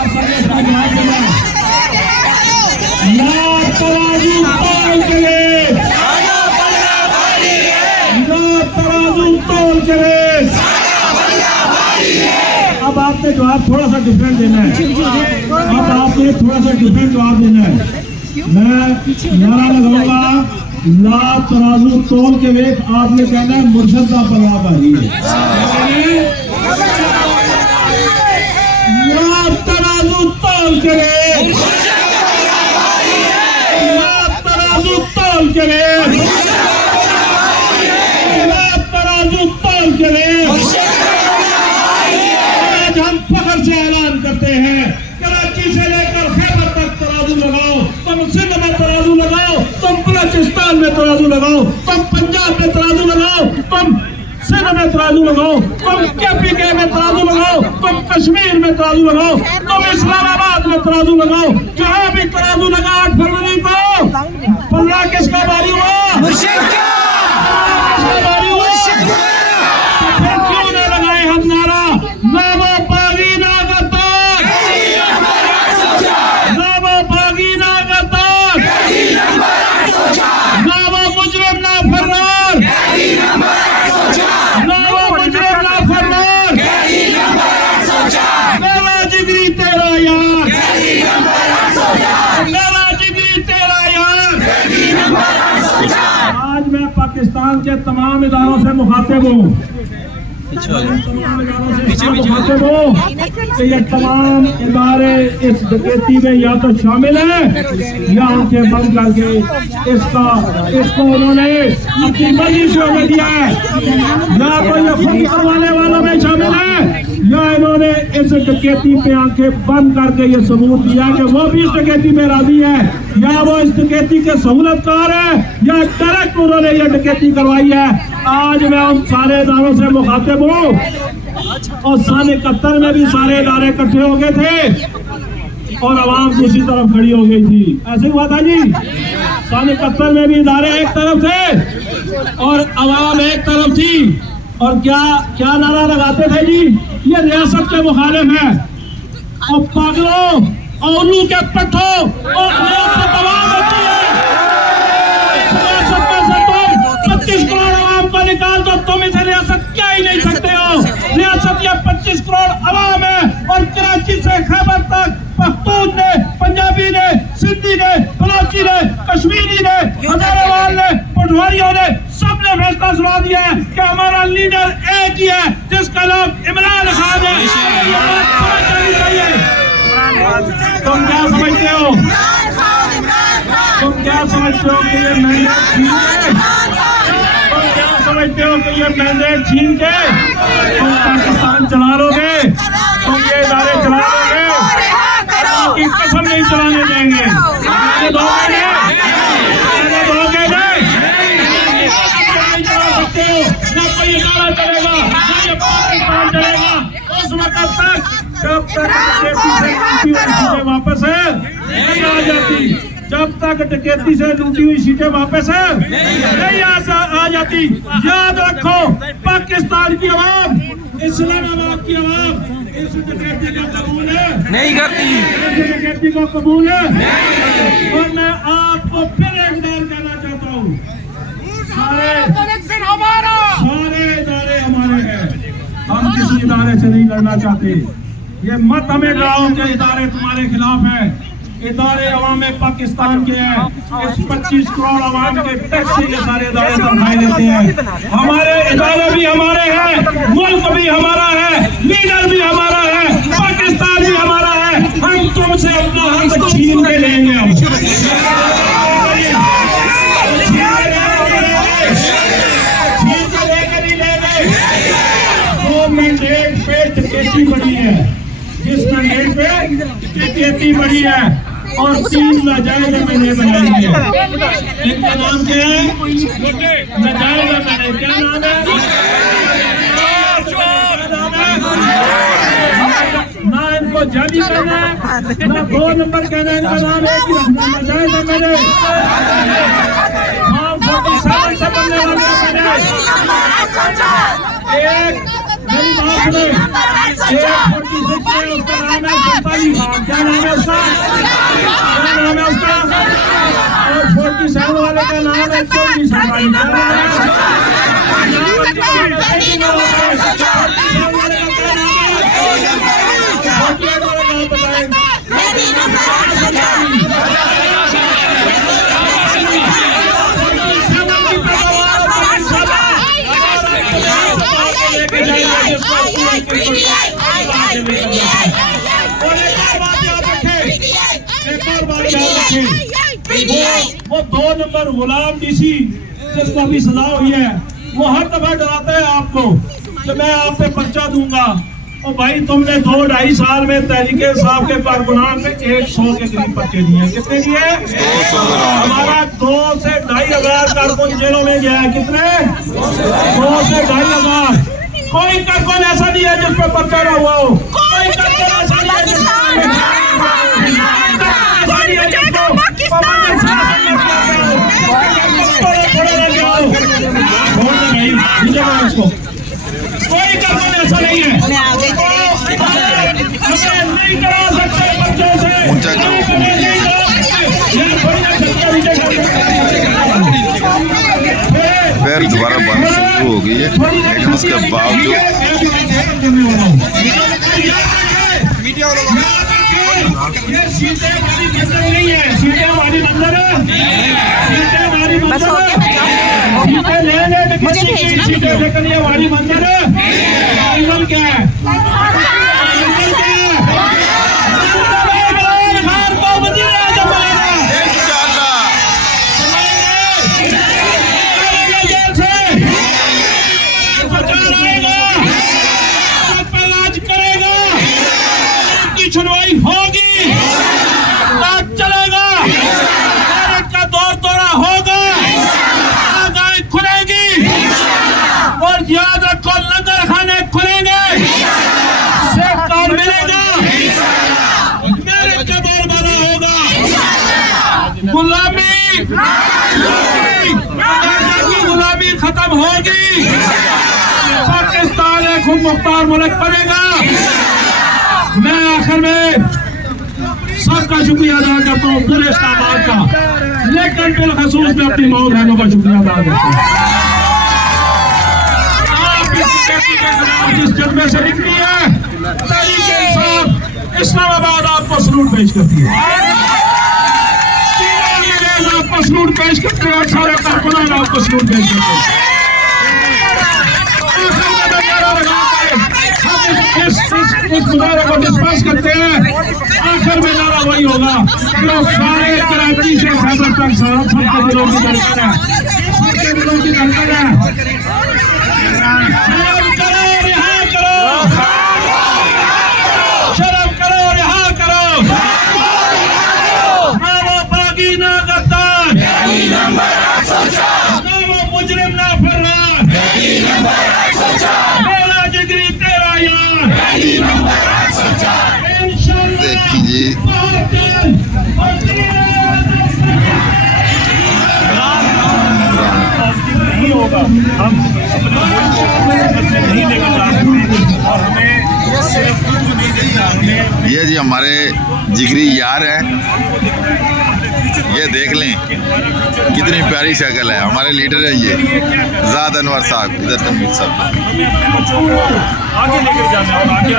अब आपने जवाब थोड़ा सा डिफरेंट देना है। अब आपने थोड़ा सा डिफरेंट जवाब देना है। मैं नारा लगाऊंगा, ला तराजू तोल के वेख, आपने कहना है मुर्शद का पल्ला भारी है। ला तराजू तोल के वेख, ला तराजू तोल के वेख, ला तराजू तोल के वेख। आज हम फख्र से ऐलान करते हैं, कराची से लेकर खैबर तक तराजू लगाओ, तुम सिंध में तराजू लगाओ, तुम बलूचिस्तान में तराजू लगाओ, तुम पंजाब में तराजू लगाओ, तुम सिंध में तराजू लगाओ, तुम KPK में तराजू लगाओ, तुम कश्मीर में तराजू लगाओ, तुम इस्लामाबाद में तराजू लगाओ, जहाँ भी तराजू लगा 8 फरवरी को पल्ला किसका भारी हुआ? किसका भारी हुआ? फिर क्यों न लगाए हम नारा, ना वो पागी ना गद्दार, ना वो पागी ना गद्दार, ना वो मुजरिम ना फरार, ना वो मुजरिम ना फरार, मेरा जिगरी तेरा यार, मेरा जिगरी तेरा यार। आज मैं पाकिस्तान के तमाम इदारों से मुखातिब हूँ, कि ये तमाम इदारे इस डकैती में या तो शामिल हैं या आंखें बंद करके इसको उन्होंने अपनी मर्जी से होने दिया है, या तो ये खुद करवाने वालों में शामिल है, या इन्होंने इस डकैती पे आंखें बंद करके ये सबूत दिया कि वो भी इस डकैती में राजी है, या वो इस डकैती के सहूलतकार है, या डायरेक्ट उन्होंने ये डकैती करवाई है। आज मैं उन सारे इदारों से मुखातिब हूँ, और सन 71 में भी सारे इदारे इकट्ठे हो गए थे और आवाम दूसरी तरफ खड़ी हो गई थी। ऐसे हुआ था जी, सन 71 में भी इदारे एक तरफ थे और आवाम एक तरफ थी, और क्या क्या नारा लगाते थे जी, ये रियासत के मुखालिफ है, और पागलों और उल्लू के पट्टों, और रियासत आवाम होती है, रियासत में से तुम 25 करोड़ आवाम को निकाल दो, तुम इसे रियासत क्या ही नहीं सकते हो। रियासत ये 25 करोड़ आवाम है, और कराची से खैबर तक पख्तून ने, पंजाबी ने, सिंधी ने, बलोची ने, कश्मीरी ने, हजारेवाल ने, पटवारियों ने, सबने फैसला सुना दिया है कि हमारा लीडर एक ही है, जिसका नाम इमरान खान है। तुम क्या समझते हो, तुम क्या समझते हो कि ये मैंडेट छीन के, तुम क्या समझते हो कि ये मैंडेट छीन के तुम पाकिस्तान चला लोगे, तुम ये इदारे चला लोगे? की कसम नहीं चलाने देंगे। दोगे नहीं, नहीं चला सकते हो, न कोई इदारा चलेगा, न ये पाकिस्तान चलेगा उस वक्त तक जब तक वापस नहीं आ जाती, जब तक डकैती से लूटी हुई सीटें वापस नहीं आ जाती। याद रखो, पाकिस्तान की आवाम, इस्लामाबाद की आवाम इस डकैती को कबूल नहीं करती, इस डकैती को कबूल है। और मैं आपको फिर एक बार कहना चाहता हूँ, सारे इदारे हमारे हैं, हम किसी इदारे से नहीं लड़ना चाहते। ये मत हमें डराओ कि इदारे तुम्हारे खिलाफ हैं, इदारे अवाम पाकिस्तान के हैं। इस 25 करोड़ अवाम के टैक्स से ये सारे इदारे तनख्वाहें लेते हैं। हमारे इदारे भी हमारे हैं, मुल्क भी हमारा है, लीडर भी हमारा है, पाकिस्तान भी हमारा है। हम तुमसे अपना हक छीन के लेंगे, हम छीन के लेकर ही लेंगे। वो मैंडेट पे डकैती बढ़ी है, जिस मैंडेट पे डकैती बढ़ी है, और 3 नाजायज मैंने बनाई है। इनका नाम क्या है? नाजायज मैंने, क्या नाम है? ना इनको जाली कहना है, ना 2 नंबर कहना है, इनका नाम एक ही रखना, नाजायज मैंने। हाँ, 47 से बनने वाले मैंने एक मेरी बात सुने, उसका नाम है शैतानी खान। क्या नाम है उसका? क्या नाम है उसका? और 47 वाले का नाम है चौधरी शैतानी। क्या नाम वो 2 नंबर गुलाम डीसी जिसको अभी सजा हुई है, वो हर दफा डराता है आपको कि मैं आप पे पर्चा दूंगा। और भाई तुमने 2-2.5 साल में तहरीके इंसाफ के कारकुनान में 100 के करीब पर्चे दिए। कितने दिए? हमारा 2 से 2.5 हजार कारकुन जेलों में गया है। कितने? 2 से 2.5 हजार। कोई कारकुन ऐसा नहीं है जिस पर पर्चा ना हुआ हो। कोई कारकुन ऐसा नहीं है जिस कोई कारकुन ऐसा नहीं है। नहीं करा सकते बच्चों से। फिर दोबारा बात शुरू हो गई है, लेकिन उसके बावजूद ये सीटें हमारी मंजर नहीं है। सीटें हमारी मंजर है। सीटें हमारी मंजर है। सीटें लेने सीटें लेकर ये हमारी मंजर है। फाइनल क्या है? सुनवाई होगी, राज चलेगा, भारत का दौर दौरा होगा, आगाएं खुलेगी और याद रखो लंगर खाने खुलेंगे, सेफ कार्ड मिलेगा, मेरिट का बोलबाला होगा। गुलामी खत्म होगी, पाकिस्तान एक खुद मुख्तार मुल्क बनेगा। मैं आखिर में सबका शुक्रिया अदा करता हूँ, पूरे इस्लामाबाद का, लेकिन बिलखसूस में अपनी माँ बहनों का शुक्रिया अदा करता हूँ। आप जिस जज्बे से निकली है, तहरीके इंसाफ इस्लामाबाद आपको सलूट पेश करती है। आपको सलूट पेश करते हैं और सारे कारकुनान आपको सलूट पेश करते हैं। इस मुजाहरे को डिस्पर्स करते हैं। आखिर में नारा वही होगा जो सारे कराची से खैबर तक सबके दिलों की धड़कन है, सबके दिलों की धड़कन है। शर्म करो, रिहा करो, शर्म करो, रिहा करो। ना वो बागी ना गद्दार, ना वो मुजरिम ना फर्रार, मेरा जिगरी तेरा यार। देखिए नहीं होगा, हम नहीं लेकर जा सकते और हमें सिर्फ नहीं देखना, हमें ये जी हमारे जिगरी यार हैं, ये देख लें कितनी प्यारी शक्ल है। हमारे लीडर है ये ज़ाद अनवर साहब, इधर तनवीर साहब। आगे लेकर जाना और आगे